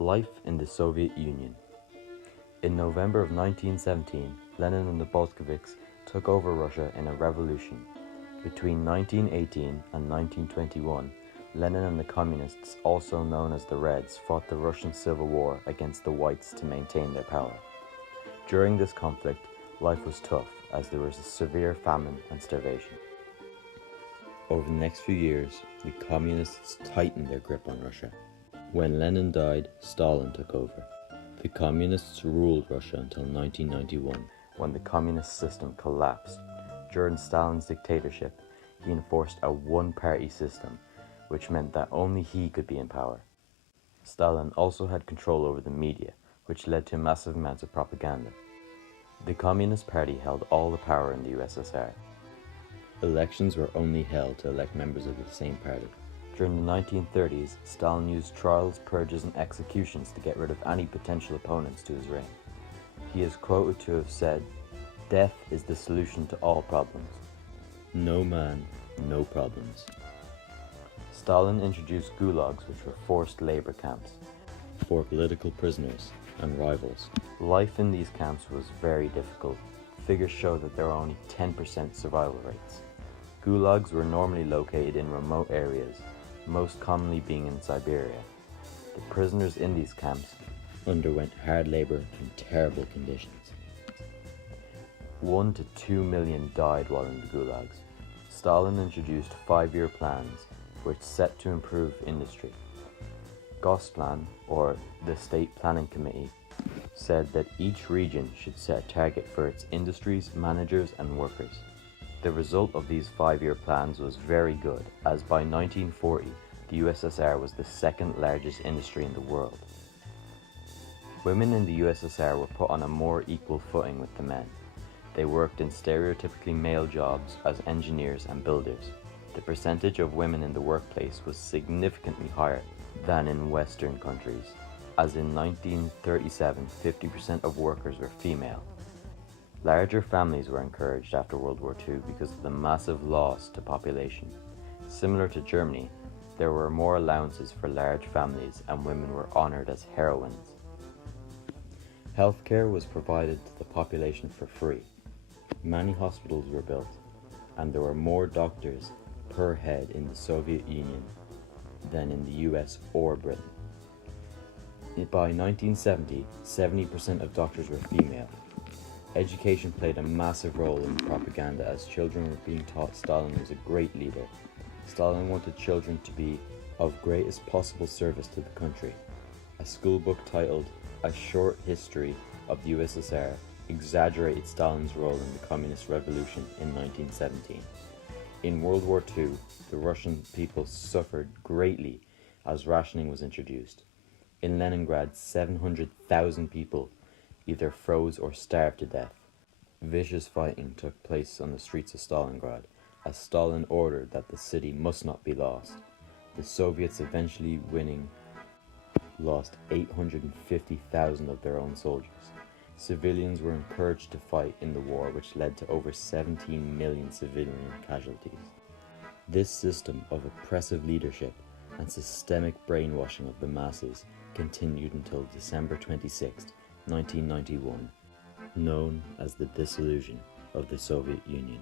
Life in the Soviet Union. In November of 1917, Lenin and the Bolsheviks took over Russia in a revolution. Between 1918 and 1921, Lenin and the Communists, also known as the Reds, fought the Russian Civil War against the Whites to maintain their power. During this conflict, life was tough as there was a severe famine and starvation. Over the next few years, the Communists tightened their grip on Russia. When Lenin died, Stalin took over. The Communists ruled Russia until 1991, when the communist system collapsed. During Stalin's dictatorship, he enforced a one-party system, which meant that only he could be in power. Stalin also had control over the media, which led to massive amounts of propaganda. The Communist Party held all the power in the USSR. Elections were only held to elect members of the same party. During the 1930s, Stalin used trials, purges, and executions to get rid of any potential opponents to his reign. He is quoted to have said, "Death is the solution to all problems. No man, no problems." Stalin introduced gulags, which were forced labor camps for political prisoners and rivals. Life in these camps was very difficult. Figures show that there were only 10% survival rates. Gulags were normally located in remote areas, most commonly being in Siberia. The prisoners in these camps underwent hard labor in terrible conditions. 1 to 2 million died while in the gulags. Stalin introduced 5-year plans which set to improve industry. Gosplan, or the State Planning Committee, said that each region should set a target for its industries, managers, and workers. The result of these 5-year plans was very good, as by 1940, the USSR was the second largest industry in the world. Women in the USSR were put on a more equal footing with the men. They worked in stereotypically male jobs as engineers and builders. The percentage of women in the workplace was significantly higher than in Western countries, as in 1937, 50% of workers were female. Larger families were encouraged after World War II because of the massive loss to population. Similar to Germany, there were more allowances for large families and women were honoured as heroines. Healthcare was provided to the population for free. Many hospitals were built, and there were more doctors per head in the Soviet Union than in the US or Britain. By 1970, 70% of doctors were female. Education played a massive role in propaganda as children were being taught Stalin was a great leader. Stalin wanted children to be of greatest possible service to the country. A school book titled A Short History of the USSR exaggerated Stalin's role in the Communist Revolution in 1917. In World War II, the Russian people suffered greatly as rationing was introduced. In Leningrad, 700,000 people either froze or starved to death. Vicious fighting took place on the streets of Stalingrad, as Stalin ordered that the city must not be lost. The Soviets eventually winning lost 850,000 of their own soldiers. Civilians were encouraged to fight in the war, which led to over 17 million civilian casualties. This system of oppressive leadership and systemic brainwashing of the masses continued until December 26, 1991, known as the dissolution of the Soviet Union.